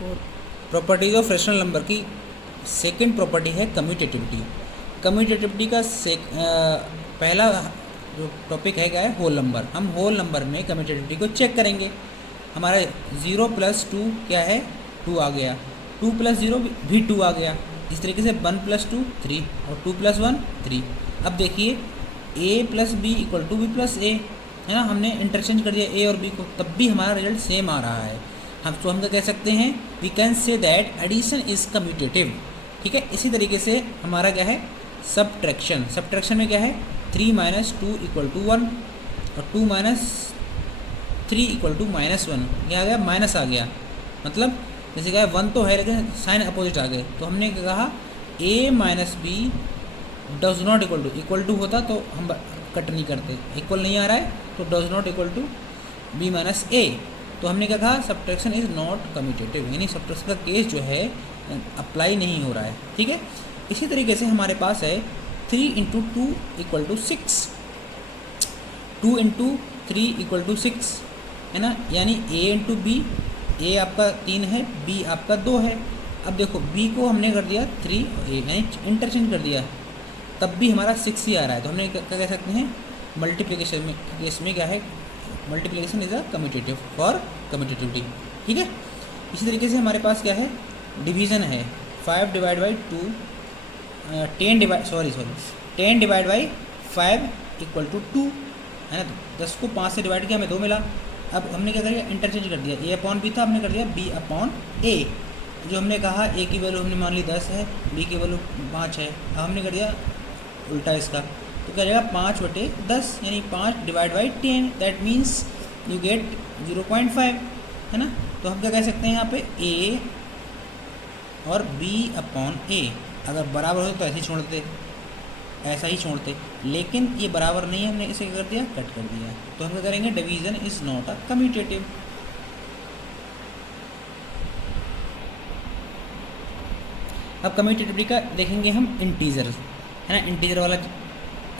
Properties of rational number की second property है commutativity. Commutativity का पहला जो टॉपिक है क्या है, होल नंबर। हम होल नंबर में कम्यूटेटिविटी को चेक करेंगे। हमारा 0 + 2 क्या है, 2 आ गया, 2 + 0 भी 2 आ गया। इस तरीके से 1 + 2 3 और 2 + 1 3। अब देखिए a + b = b + a है ना, हमने इंटरचेंज कर दिया a और b को, तब भी हमारा रिजल्ट सेम आ रहा है। हम कह सकते हैं we can say that addition is commutative. ठीक है, इसी तरीके से हमारा क्या है सब्ट्रैक्शन। सब्ट्रैक्शन में क्या है 3 - 2 = 1 और 2 - 3 = -1। क्या आ गया, माइनस आ गया, मतलब जैसे क्या है 1 तो है लेकिन साइन अपोजिट आ गए। तो हमने कहा a - b does not equal to होता तो हम कट नहीं करते, इक्वल नहीं आ रहा है तो डज नॉट = b - a। तो हमने क्या कहा सब्ट्रैक्शन इज़ नॉट कम्यूटेटिव, यानी सब्ट्रैक्शन का केस जो है अप्लाई नहीं हो रहा है। ठीक है, इसी तरीके से हमारे पास है 3 × 2 = 6, 2 × 3 = 6 है ना, यानी a × b, a आपका 3 है, b आपका 2 है। अब देखो b को हमने कर दिया 3 a, यानी इंटरचेंज कर दिया, तब भी हमारा 6 ही आ रहा है। तो हमने क्या कह सकते हैं मल्टीप्लिकेशन में केस में क्या है, multiplication is a commutative for commutativity. ठीक है, इसी तरीके से हमारे पास क्या है डिवीज़न है 5 / 2 10 / 5 = 2 है ना। 10 को 5 से डिवाइड किया, हमें 2 मिला। अब हमने क्या किया इंटरचेंज कर दिया, a/b था, हमने कर दिया b/a। जो हमने कहा a की वैल्यू हमने मान ली 10 है, b की वैल्यू 5 है। अब हमने कर दिया उल्टा इसका, तो क्या जाएगा 5/10 यानी 5 / 10, दैट मीन्स यू गेट 0.5 है ना। तो हम क्या कह सकते हैं यहाँ पे a और b/a अगर बराबर हो तो ऐसे ही छोड़ते, ऐसा ही छोड़ते, लेकिन ये बराबर नहीं है, हमने इसे क्या कर दिया कट कर दिया। तो हम क्या करेंगे division is not a commutative. अब कम्यूटेटिविटी का देखेंगे हम इंटीजर है ना। इंटीजर वाला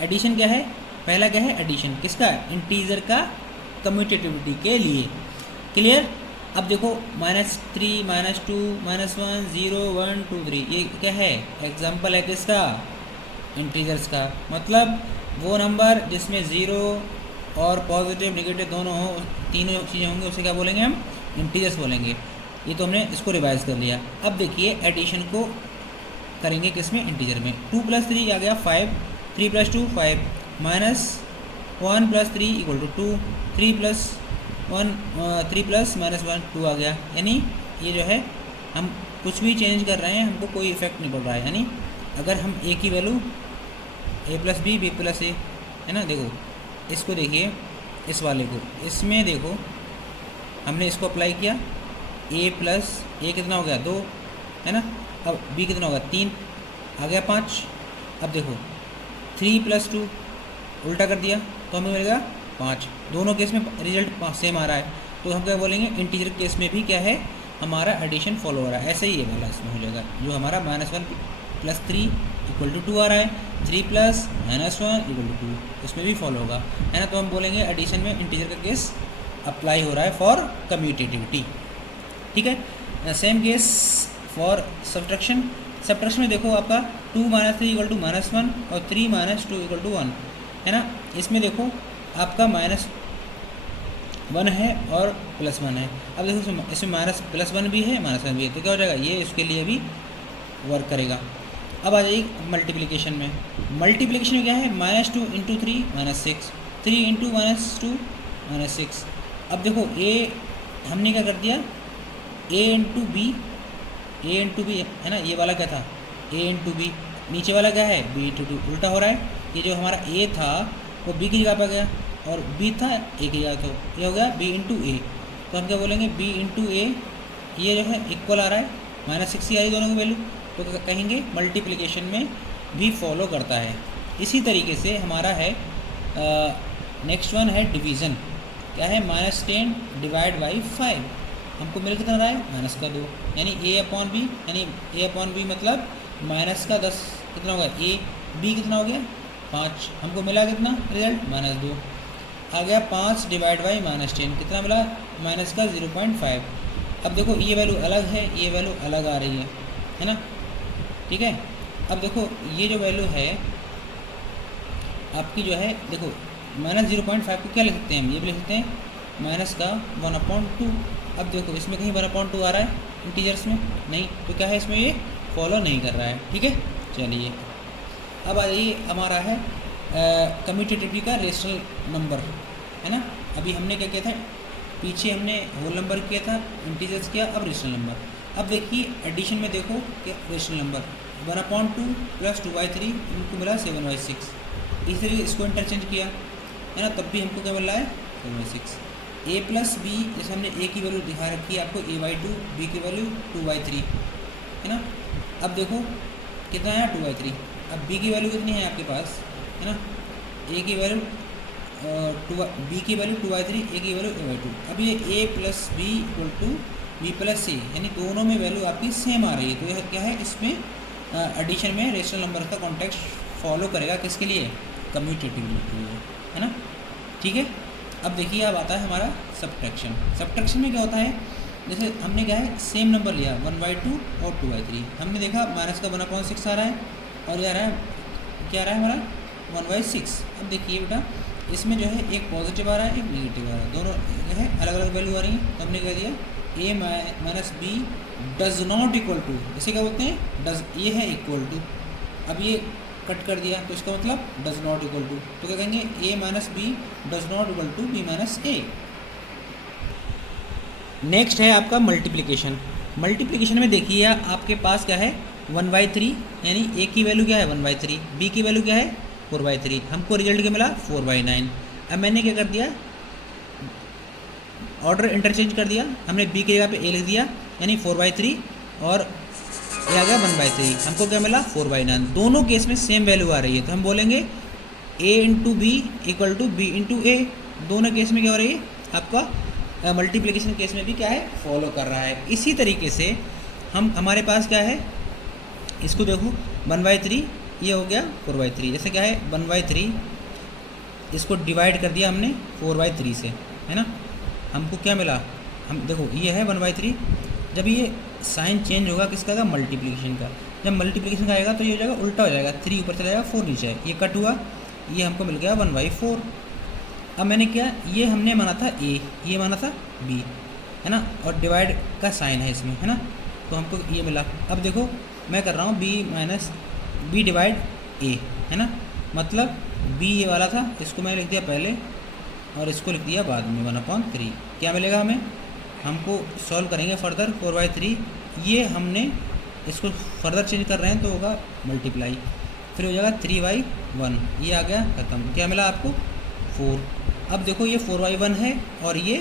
एडिशन क्या है, पहला क्या है एडिशन किसका, इंटीजर का कम्यूटेटिविटी के लिए। क्लियर। अब देखो -3 -2 -1 0 1 2 3 ये क्या है एग्जाम्पल है किसका, इंटीजर्स का। मतलब वो नंबर जिसमें 0 और पॉजिटिव नेगेटिव दोनों हो, तीनों चीज़ें होंगी, उसे क्या बोलेंगे हम इंटीजर्स बोलेंगे। ये तो हमने इसको रिवाइज कर लिया। अब देखिए एडिशन को करेंगे किसमें, इंटीजर में। 2 + 3 आ गया 5, 3 + 2 5, -1 + 3 = 2, 3 + -1 2 आ गया। यानी ये जो है हम कुछ भी चेंज कर रहे हैं हमको कोई इफेक्ट नहीं पड़ रहा है। यानी अगर हम a की value a + b b + a है ना, देखो इसको देखिए, इस वाले को, इसमें देखो हमने इसको अप्लाई किया, a कितना हो गया 2 है ना। अब b कितना होगा 3 आ गया 5। अब देखो 3 + 2 उल्टा कर दिया तो हमें मिलेगा 5। दोनों केस में रिजल्ट सेम आ रहा है। तो हम क्या बोलेंगे इंटीजर केस में भी क्या है हमारा एडिशन फॉलो हो रहा है। ऐसे ही ये वाला इसमें हो जाएगा, जो हमारा -1 + 3 = 2 आ रहा है, 3 + -1 = 2 इसमें भी फॉलो होगा है ना। तो हम बोलेंगे एडिशन में इंटीजर का केस अप्लाई हो रहा है फॉर कम्यूटेटिविटी। ठीक है, same case for subtraction. Subtraction में देखो आपका 2 - 3 = -1 और 3 - 2 = 1 है ना। इसमें देखो आपका -1 है और +1 है। अब देखो इसमें +1 भी है -1 भी है, तो क्या हो जाएगा ये इसके लिए भी वर्क करेगा। अब आ जाइए मल्टीप्लिकेशन में। मल्टीप्लिकेशन में क्या है -2 × 3 -6, 3 × -2 -6। अब देखो a हमने क्या कर दिया a × b है ना, ये वाला क्या था a × b, नीचे वाला क्या है b × 2, उल्टा हो रहा है। ये जो हमारा a था वो b की जगह पर गया और b था a की जगह, तो ये हो गया b × a। तो हम क्या बोलेंगे b × a, ये जो है इक्वल आ रहा है, -6 ही आ रही दोनों की वैल्यू, तो कहेंगे मल्टीप्लिकेशन में भी फॉलो करता है। इसी तरीके से हमारा है नेक्स्ट वन है डिवीज़न। क्या है -10 / 5, हमको मिल कितना रहा है -2, यानी a/b, यानी a/b मतलब -10 कितना होगा a, b कितना हो गया 5, हमको मिला कितना रिजल्ट -2 आ गया। 5 / -10 कितना मिला -0.5, अब देखो ये वैल्यू अलग है, ये वैल्यू अलग आ रही है ना, ठीक है। अब देखो ये जो वैल्यू है आपकी जो है, देखो -0.5 को क्या लिख सकते हैं हम, ये भी लिख सकते हैं माइनस का 1/2। अब देखो इसमें कहीं 1/2 आ रहा है इंटीजर्स में, नहीं, तो क्या है इसमें ये फॉलो नहीं कर रहा है, ठीक है। चलिए अब आ जाइए, हमारा है कम्यूटेटिव का रेशनल नंबर, है ना। अभी हमने क्या किया था, पीछे हमने होल नंबर किया था, इंटीजर्स किया, अब रेशनल नंबर। अब देखिए एडिशन में देखो कि रेशनल नंबर 1/2 + 2/3 इनको मिला 7/6। इस तरीके इसको इंटरचेंज किया, है ना, तब भी हमको क्या मिल रहा है 7/6। a + b, जैसे हमने a की वैल्यू दिखा रखी है आपको a/2, b की वैल्यू 2/3, है ना। अब देखो कितना है 2/3। अब b की वैल्यू कितनी है आपके पास, है ना, a की वैल्यू b की वैल्यू 2/3, a की वैल्यू a/2। अब ये a + b = b + a, यानी दोनों में वैल्यू आपकी सेम आ रही है, तो यह क्या है, इसमें एडिशन में रेशनल नंबर का कॉन्टेक्स्ट फॉलो करेगा, किसके लिए, कम्यूटेटिव के लिए, है ना, ठीक है। अब देखिए अब आता है हमारा सब्ट्रैक्शन। सब्ट्रैक्शन में क्या होता है, जैसे हमने क्या है सेम नंबर लिया 1/2 और 2/3, हमने देखा माइनस का 1/6 आ रहा है, और ये आ रहा है, क्या आ रहा है हमारा 1/6। अब देखिए बेटा इसमें जो है एक पॉजिटिव आ रहा है, एक नेगेटिव आ रहा है, दोनों जो है अलग अलग वैल्यू आ रही हैं, तो हमने कह दिया a - b does not equal to, इसे क्या बोलते हैं, डज, ये है इक्वल टू। अब ये कट कर दिया तो इसका मतलब डज नॉट इक्वल टू, तो क्या कहेंगे a - b does not equal to b - a। Next है आपका मल्टीप्लिकेशन। मल्टीप्लिकेशन में देखिए आपके पास क्या है 1/3, यानी a की वैल्यू क्या है 1/3, b की वैल्यू क्या है 4/3, हमको रिजल्ट क्या मिला 4/9। अब मैंने क्या कर दिया, ऑर्डर इंटरचेंज कर दिया, हमने b की जगह पे a लिख दिया, यानी 4/3 और ये आ गया 1/3, हमको क्या मिला 4/9। दोनों केस में सेम वैल्यू आ रही है, तो हम बोलेंगे a × b = b × a। दोनों केस में क्या हो रही है आपका मल्टीप्लिकेशन केस में भी क्या है फॉलो कर रहा है। इसी तरीके से हमारे पास क्या है, इसको देखो 1/3 ये हो गया 4/3, जैसे क्या है 1/3 इसको डिवाइड कर दिया हमने 4/3 से, है ना, हमको क्या मिला, हम देखो ये है 1/3, जब ये साइन चेंज होगा किसका का, मल्टीप्लिकेशन का, जब मल्टीप्लिकेशन का आएगा तो ये हो जाएगा उल्टा हो जाएगा, 3 ऊपर चला जाएगा 4 नीचे है, ये कट हुआ, ये हमको मिल गया 1/4। अब मैंने क्या, ये हमने माना था a, ये माना था b, है ना, और डिवाइड का साइन है इसमें, है ना, तो हमको ये मिला। अब देखो मैं कर रहा हूँ b डिवाइड a, है ना, मतलब b ये वाला था, इसको मैंने लिख दिया पहले और इसको लिख दिया बाद में 1/3। क्या मिलेगा हमें, हमको सॉल्व करेंगे फर्दर 4/3, ये हमने इसको फर्दर चेंज कर रहे हैं तो होगा मल्टीप्लाई, फिर हो जाएगा 3/1, ये आ गया ख़त्म। क्या मिला आपको 4। अब देखो ये 4/1 है और ये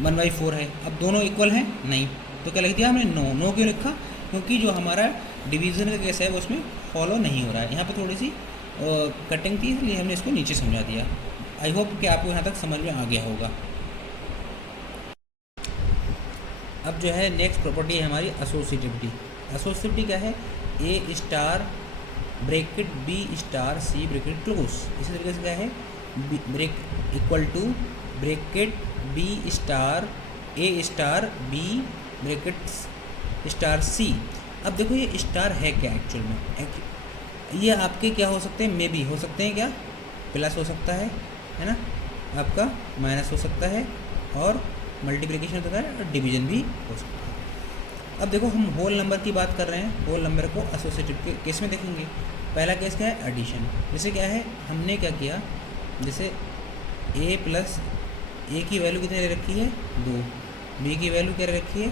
1/4 है, अब दोनों इक्वल हैं नहीं, तो क्या लिख दिया हमने नो क्यों लिखा, क्योंकि जो हमारा डिवीज़न का केस है वो उसमें फॉलो नहीं हो रहा है, यहाँ पे थोड़ी सी कटिंग थी इसलिए हमने इसको नीचे समझा दिया। आई होप कि आपको यहाँ तक समझ में आ गया होगा। अब जो है नेक्स्ट प्रॉपर्टी है हमारी एसोसिएटिविटी। एसोसिएटिविटी क्या है, a* bracket b* c bracket close. इसी तरीके से क्या है break equal to bracket b* a* b bracket c। अब देखो ये स्टार है क्या एक्चुअल में, ये आपके क्या हो सकते हैं, मे भी हो सकते हैं, क्या प्लस हो सकता है ना, आपका माइनस हो सकता है, और मल्टीप्लिकेशन होता है और डिवीजन भी हो सकता है। अब देखो हम होल नंबर की बात कर रहे हैं, होल नंबर को एसोसिएटिव के केस में देखेंगे। पहला केस क्या है एडिशन, जैसे क्या है हमने क्या किया, जैसे a की वैल्यू कितनी ले रखी है 2, b की वैल्यू क्या ले रखी है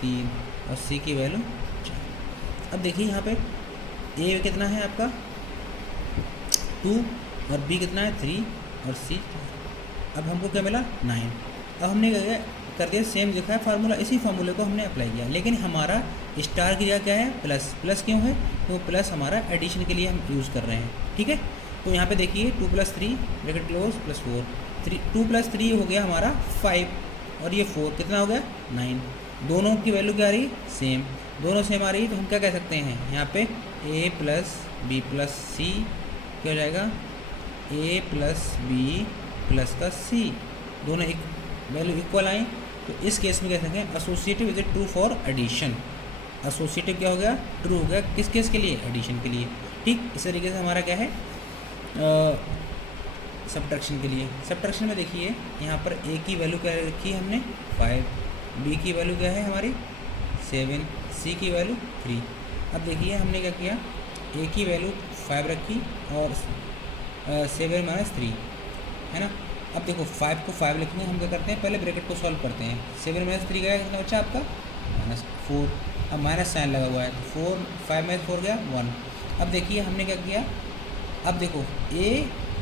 3 और c की वैल्यू 4। अब देखिए यहाँ पे a कितना है आपका 2 और b कितना है 3 और c। अब हमको क्या मिला 9। अब हमने क्या कर दिया, सेम लिखा है फार्मूला, इसी फार्मूले को हमने अप्लाई किया, लेकिन हमारा स्टार की जगह क्या है प्लस क्यों है, तो प्लस हमारा एडिशन के लिए हम यूज़ कर रहे हैं, ठीक है। तो यहाँ पे देखिए 2 + 3 ब्रैकेट क्लोज +4, 2 + 3 हो गया हमारा 5 और ये 4 कितना हो गया 9। दोनों की वैल्यू क्या आ रही सेम, दोनों सेम आ रही है, तो हम क्या कह सकते हैं यहाँ पे a + b + c क्या हो जाएगा a + b + c, दोनों एक वैल्यू इक्वल आई, तो इस केस में कह सकते हैं associative is a true for addition. Associative क्या हो गया, ट्रू हो गया, किस केस के लिए, एडिशन के लिए। ठीक इस तरीके से हमारा क्या है सब्ट्रैक्शन के लिए। सब्ट्रैक्शन में देखिए यहाँ पर ए की वैल्यू क्या रखी है हमने 5, बी की वैल्यू क्या है हमारी 7, सी की वैल्यू 3। अब देखिए हमने क्या किया, ए की वैल्यू 5 रखी और 7 - 3 है ना। अब देखो 5 को 5 लिखने हम क्या करते हैं, पहले ब्रैकेट को सॉल्व करते हैं। 7 - 3 गया कितना बच्चा आपका -4। अब माइनस साइन लगा हुआ है तो 4 5 - 4 गया 1। अब देखिए हमने क्या किया, अब देखो a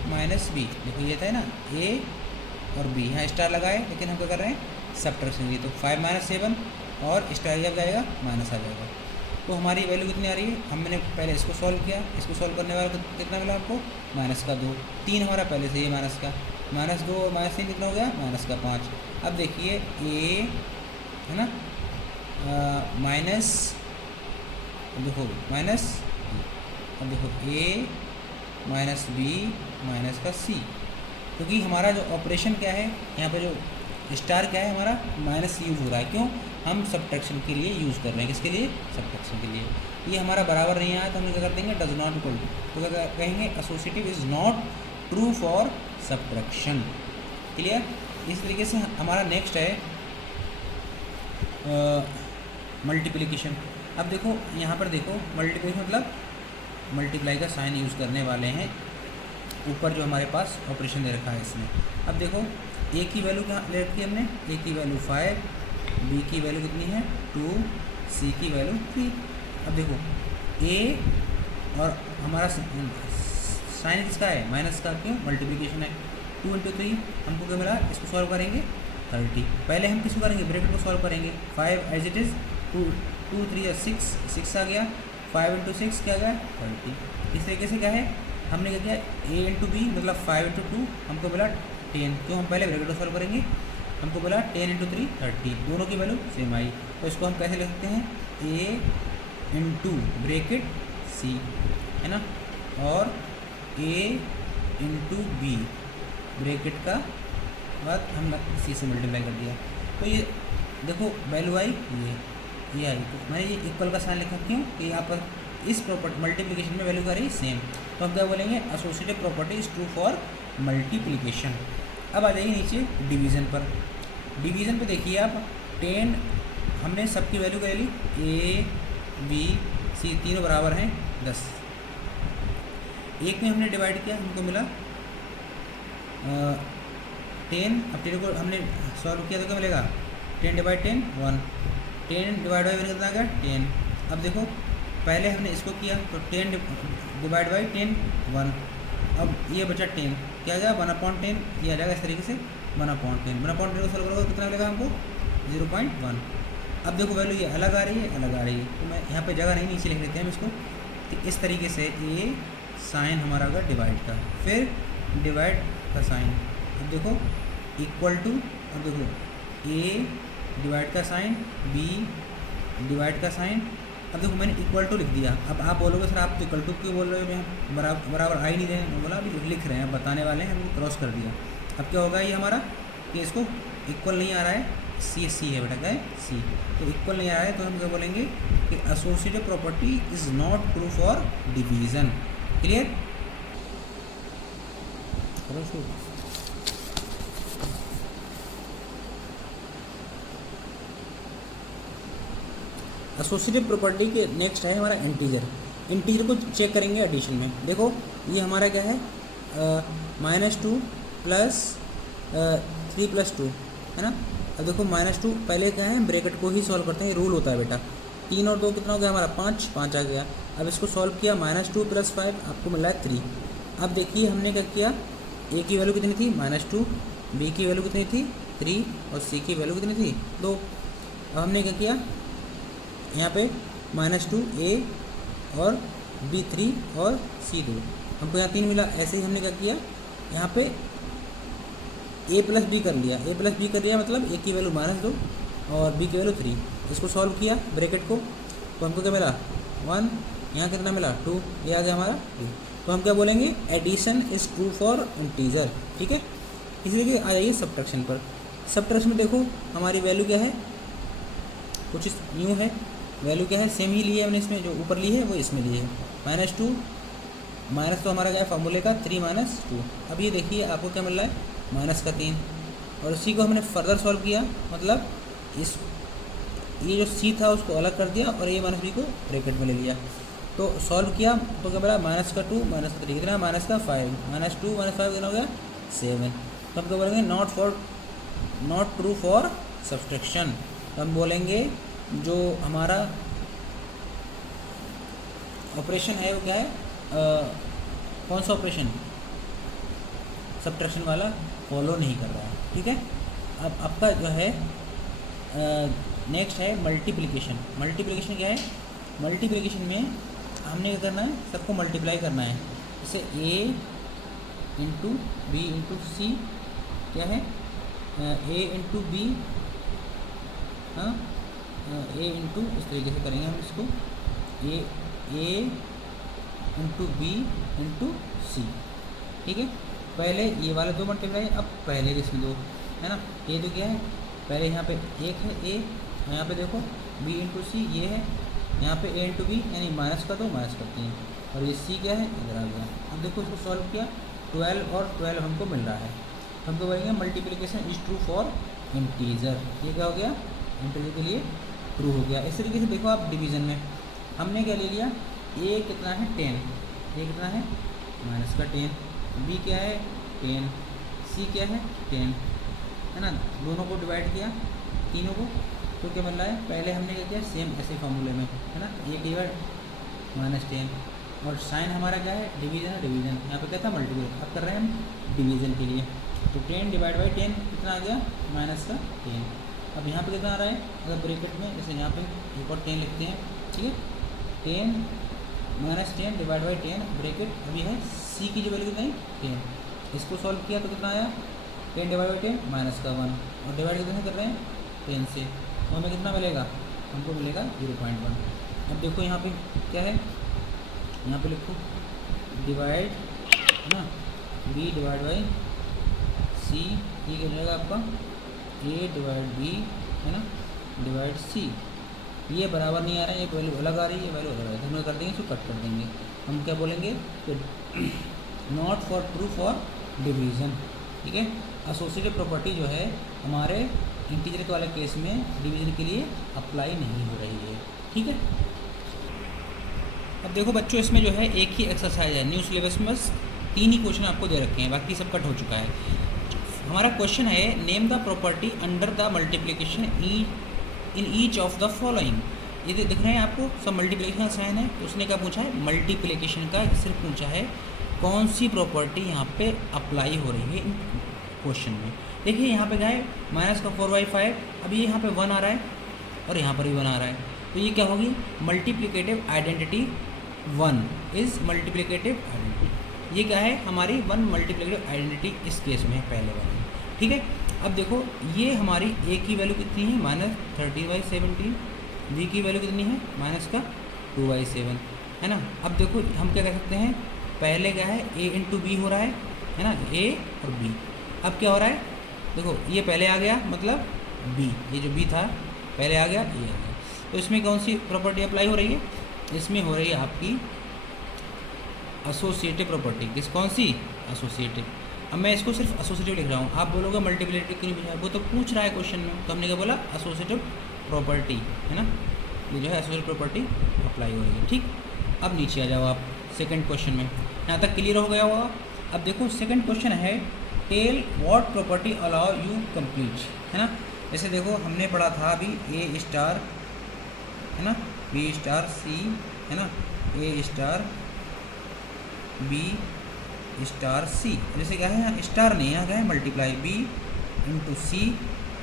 माइनस बी, देखो ये था ना a और b, यहाँ स्टार लगाए लेकिन हम क्या कर रहे हैं सब्ट्रैक्शन लिए। तो 5 - 7 और स्टार जब जाएगा माइनस आ जाएगा। तो हमारी वैल्यू कितनी आ रही है, हमने पहले इसको सॉल्व किया, इसको सॉल्व करने वाला कितना मिला आपको -2। 3 हमारा पहले से ये माइनस का, -2 और -3 कितना हो गया -5। अब देखिए a है ना माइनस, देखो माइनस, अब देखो a माइनस बी माइनस का सी, क्योंकि हमारा जो ऑपरेशन क्या है यहाँ पे जो स्टार क्या है हमारा माइनस यूज हो रहा है, क्यों, हम सब्ट्रैक्शन के लिए यूज़ कर रहे हैं। किसके लिए, सब्ट्रैक्शन के लिए। ये हमारा बराबर नहीं आया तो हम क्या कर देंगे डज नॉट इक्वल टू, तो क्या कहेंगे associative is not true for subtraction. Clear. इस तरीके से हमारा नेक्स्ट है मल्टीप्लिकेशन। अब देखो यहाँ पर देखो मल्टीप्लिकेशन मतलब मल्टीप्लाई का साइन यूज़ करने वाले हैं, ऊपर जो हमारे पास ऑपरेशन दे रखा है इसमें। अब देखो ए की वैल्यू कहाँ ले रखी है हमने, ए की वैल्यू 5, बी की वैल्यू कितनी है 2, सी की वैल्यू 3। अब देखो ए और हमारा साइन किसका है माइनस का, क्यों मल्टीप्लिकेशन है। 2 × 3 हमको क्या मिला, इसको सॉल्व करेंगे 30। पहले हम किसको करेंगे ब्रैकेट को सॉल्व करेंगे, 5 एज इट इज़, 2 3 6 आ गया, 5 × 6 क्या गया 30। इस तरीके से क्या है हमने क्या किया a × b मतलब 5 × 2 हमको बोला 10, क्यों हम पहले ब्रैकेट को सॉल्व करेंगे, हमको बोला 10 × 3 30, दोनों की वैल्यू सेम आई। तो इसको हम कैसे लिख सकते हैं a × ब्रैकेट c है ना, और a × b ब्रैकेट का बाद हम c से मल्टीप्लाई कर दिया। तो ये देखो वैल्यू आई ये आई, तो मैंने ये इक्वल का साइन लिखा, क्यों कि यहाँ पर इस प्रॉपर्टी मल्टीप्लिकेशन में वैल्यू का रही सेम। तो हम क्या बोलेंगे associative property is true for multiplication. अब आ जाइए नीचे डिवीज़न पर। डिवीज़न पे देखिए आप 10 हमने सबकी वैल्यू क्या ली, a b c तीनों बराबर हैं 10। एक में हमने डिवाइड किया हमको मिला 10। अब 10 को हमने सॉल्व किया तो क्या मिलेगा 10 / 10 1, 10 डिवाइड बाई कितना आ गया 10। अब देखो पहले हमने इसको किया तो 10 डिवाइड बाई 10 1, अब ये बचा 10 क्या आ जाएगा 1/10, ये आ जाएगा इस तरीके से 1/10। 1/10 को सॉल्व करोगे कितना मिलेगा हमको 0.1। अब देखो वैल्यू ये अलग आ रही है अलग आ रही है, तो मैं यहाँ पे जगह नहीं नीचे लिख लेते हैं हम इसको। तो इस तरीके से ये साइन हमारा होगा डिवाइड का, फिर डिवाइड का साइन, अब देखो इक्वल टू, अब देखो a डिवाइड का साइन, b डिवाइड का साइन। अब देखो मैंने इक्वल टू लिख दिया। अब आप बोलोगे सर आप तो इक्वल टू क्यों बोल रहे हो, मैं बराबर आ ही नहीं रहे हैं। बोला अभी लिख रहे हैं, अब बताने वाले हैं, हमने क्रॉस कर दिया। अब क्या होगा ये हमारा कि इसको इक्वल नहीं आ रहा है, सी है बेटा, क्या है सी, तो इक्वल नहीं आ रहा है तो हम क्या बोलेंगे कि associative property is not true for division. Clear. Associative property के नेक्स्ट है हमारा इंटीजर। इंटीजर को चेक करेंगे एडिशन में। देखो ये हमारा क्या है -2 + 3 + 2 है ना। अब देखो -2 पहले क्या है ब्रैकेट को ही सॉल्व करते हैं, रूल होता है बेटा। 3 और 2 कितना हो गया हमारा 5 आ गया। अब इसको सॉल्व किया -2 + 5 आपको मिला है 3। अब देखिए हमने क्या किया, a की वैल्यू कितनी थी -2, b की वैल्यू कितनी थी 3 और c की वैल्यू कितनी थी 2। अब हमने क्या किया यहाँ पे -2 a और b 3 और c 2, हमको यहाँ 3 मिला। ऐसे ही हमने क्या किया यहाँ पे a + b कर लिया, a + b कर लिया मतलब a की वैल्यू -2 और b की वैल्यू 3। इसको सॉल्व किया ब्रैकेट को तो हमको क्या मिला 1, यहाँ कितना मिला 2, ये आ गया हमारा 2। तो हम क्या बोलेंगे addition is true for integer. ठीक है। इसलिए आ जाइए सब्ट्रैक्शन पर। सबट्रैक्शन में देखो हमारी वैल्यू क्या है, कुछ न्यू है, वैल्यू क्या है सेम ही ली है हमने, इसमें जो ऊपर ली है वो इसमें ली है -2, माइनस तो हमारा क्या है फॉर्मूले का 3 - 2। अब ये देखिए आपको क्या मिल रहा है -3, और इसी को हमने फर्दर सॉल्व किया, मतलब इस ये जो सी था उसको अलग कर दिया और a - b को ब्रैकेट में ले लिया, तो सॉल्व किया तो क्या मिला -2 -3 कितना, -5 -2 -5 कितना हो गया 7। तो हम क्या बोलेंगे नॉट ट्रू फॉर सब्सट्रैक्शन। तो हम बोलेंगे जो हमारा ऑपरेशन है वो क्या है, कौन सा ऑपरेशन, सब्ट्रैक्शन वाला फॉलो नहीं कर रहा है। ठीक है, अब आपका जो है नेक्स्ट है मल्टीप्लिकेशन। मल्टीप्लिकेशन क्या है, मल्टीप्लिकेशन में हमने क्या करना है, सबको मल्टीप्लाई करना है। जैसे a इंटू बी इंटू सी क्या है, a इंटू बी, हाँ a इंटू, इस तरीके से करेंगे हम इसको, a इंटू बी इंटू सी। ठीक है, पहले ये वाले 2 मल्टीप्लाई, अब पहले इसमें 2 है ना, ये तो क्या है, पहले यहाँ पे 1 है a, यहाँ पे देखो b इंटू सी ये है, यहाँ पे a इंटू बी यानी माइनस का 2 माइनस करते हैं, और ये c क्या है इधर आ गया। अब देखो इसको सॉल्व किया, 12 और 12 हमको मिल रहा है, हम तो बोलेंगे multiplication is true for integer. ये क्या हो गया, इंटीजर के लिए ट्रू हो गया। इस तरीके से देखो आप डिवीज़न में हमने क्या ले लिया, a कितना है 10, a कितना है -10, b क्या है 10, c क्या है 10, है ना, दोनों को डिवाइड किया तीनों को, तो क्या मिल रहा है, पहले हमने क्या किया सेम ऐसे फॉर्मूले में है ना, a डिवाइड -10, और साइन हमारा क्या है डिवीज़न, डिवीज़न यहाँ पे क्या था मल्टीपल, अब कर रहे हैं हम डिवीज़न के लिए, तो 10 डिवाइड बाई 10 कितना आ गया -10। अब यहाँ पे कितना आ रहा है, अगर ब्रैकेट में जैसे यहाँ पे एक और 10 लिखते हैं, ठीक है, 10 -10 डिवाइड बाई 10 ब्रैकेट, अभी है c की जो वैल्यू कितना है 10, इसको सॉल्व किया तो कितना आया 10 डिवाइड बाई 10 -1, और डिवाइड कितने से कर रहे हैं 10 से, तो हमें कितना मिलेगा, हमको मिलेगा 0.1। अब देखो यहाँ पे क्या है, यहाँ पे लिखो डिवाइड है ना, b डिवाइड बाई c, ये क्या मिलेगा आपका a डिवाइड b है ना डिवाइड c, ये बराबर नहीं आ रहा है, एक वैल्यू अलग आ रही है, ये वैल्यू अलग आ रही है, तो हम कर देंगे इसको कट कर देंगे, हम क्या बोलेंगे तो not for true for division. ठीक है, एसोसिएटिव प्रॉपर्टी जो है हमारे इंटीजर वाले केस में डिवीज़न के लिए अप्लाई नहीं हो रही है। ठीक है, अब देखो बच्चों इसमें जो है एक ही एक्सरसाइज है, न्यू सिलेबस में बस 3 ही क्वेश्चन आपको दे रखे हैं, बाकी सब कट हो चुका है। हमारा क्वेश्चन है name the property under the multiplication in each of the following. ये दिख रहे हैं आपको सब मल्टीप्लिकेशन का साइन है, तो उसने क्या पूछा है मल्टीप्लिकेशन का, सिर्फ पूछा है कौन सी प्रॉपर्टी यहाँ पे अप्लाई हो रही है इन क्वेश्चन में। देखिए यहाँ पे क्या है -4/5, अभी यहाँ पे 1 आ रहा है और यहाँ पर भी 1 आ रहा है, तो ये क्या होगी multiplicative identity 1 is multiplicative identity. ये क्या है हमारी 1 मल्टीप्लिकेटिव आइडेंटिटी इस केस में है पहले वाली। ठीक है, अब देखो ये हमारी a की वैल्यू कितनी है -30/17, b की वैल्यू कितनी है -2/7 है ना। अब देखो हम क्या कर सकते हैं, पहले क्या है a इंटू बी हो रहा है ना, a और b। अब क्या हो रहा है देखो ये पहले आ गया मतलब b, ये जो b था पहले आ गया, ये आ गया, तो इसमें कौन सी प्रॉपर्टी अप्लाई हो रही है, इसमें हो रही है आपकी एसोसिएटिव प्रॉपर्टी। किस कौन सी एसोसिएटिव। अब मैं इसको सिर्फ एसोसिएटिव लिख रहा हूँ, आप बोलोगे मल्टीप्लिकेटिव क्यों नहीं पूछा, वो तो पूछ रहा है क्वेश्चन में, तो हमने क्या बोला एसोसिएटिव प्रॉपर्टी है ना, ये जो है एसोसिएटिव प्रॉपर्टी अप्लाई हो रही है। ठीक, अब नीचे आ जाओ आप सेकंड क्वेश्चन में, यहाँ तक क्लियर हो गया होगा। अब देखो सेकंड क्वेश्चन है tell what property allow you complete, है ना। जैसे देखो हमने पढ़ा था अभी ए स्टार है ना, बी स्टार सी है ना, ए स्टार बी स्टार सी, जैसे क्या है यहाँ स्टार नहीं, यहाँ क्या है मल्टीप्लाई बी इंटू सी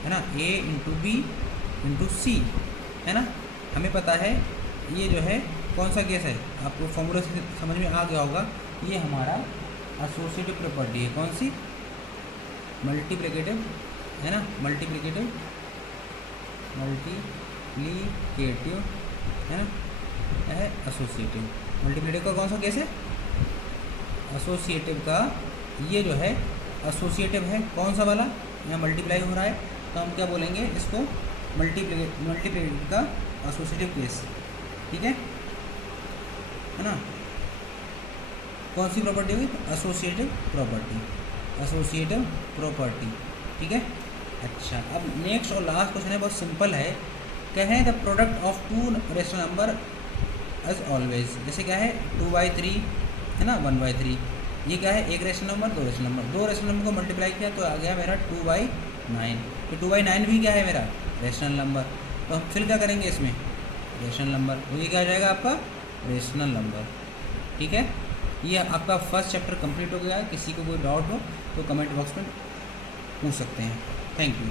है ना, ए इंटू बी इंटू सी है ना। हमें पता है ये जो है कौन सा केस है, आपको फॉर्मूला से समझ में आ गया होगा, ये हमारा एसोसिएटिव प्रॉपर्टी है, कौन सी मल्टीप्लिकेटिव है ना, मल्टीप्लिकेटिव है ना, है एसोसिएटिव। मल्टीप्लिकेटिव का कौन सा केस है, एसोसिएटिव का, ये जो है एसोसिएटिव है कौन सा वाला यहाँ मल्टीप्लाई हो रहा है, तो हम क्या बोलेंगे इसको, मल्टीप्लिकेटिव का एसोसिएटिव केस, ठीक है ना। कौन सी प्रॉपर्टी हुई, एसोसिएटिव प्रॉपर्टी, ठीक है। अच्छा, अब नेक्स्ट और लास्ट क्वेश्चन है, बहुत सिंपल है। क्या है, the product of two rational number as always. जैसे क्या है 2/3 है ना, 1/3, ये क्या है, एक रेशनल नंबर, दो रेशनल नंबर, दो रेशनल नंबर को मल्टीप्लाई किया तो आ गया मेरा 2/9। तो 2/9 भी क्या है मेरा रेशनल नंबर, तो हम फिर क्या करेंगे इसमें रेशनल नंबर, तो ये क्या आ जाएगा आपका रेशनल नंबर, ठीक है। ये आपका फर्स्ट चैप्टर कंप्लीट हो गया है। किसी को कोई डाउट हो तो कमेंट बॉक्स में पूछ सकते हैं। Thank you.